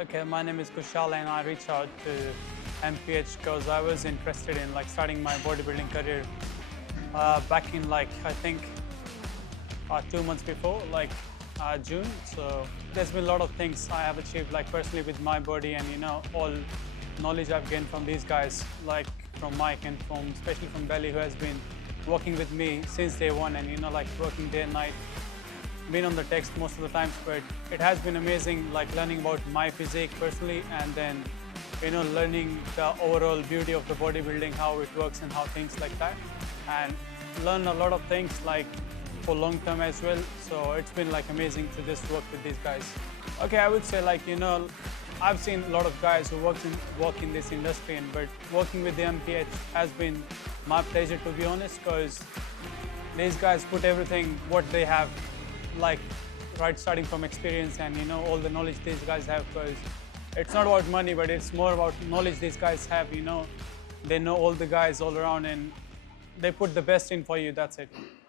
Okay, my name is Kushal and I reached out to MPH because I was interested in starting my bodybuilding career back in I think 2 months before, June. So there's been a lot of things I have achieved personally with my body, and all knowledge I've gained from these guys, from Mike and from especially from Belly, who has been working with me since day one, and working day and night, been on the text most of the times. But it has been amazing learning about my physique personally, and then learning the overall beauty of the bodybuilding, how it works and how things like that, and learn a lot of things for long term as well. So it's been amazing to just work with these guys. Okay, I would say I've seen a lot of guys who work in this industry, but working with the MPH has been my pleasure, to be honest, because these guys put everything what they have, right, starting from experience and all the knowledge these guys have, because it's not about money, but it's more about knowledge these guys have. They know all the guys all around, and they put the best in for you. That's it.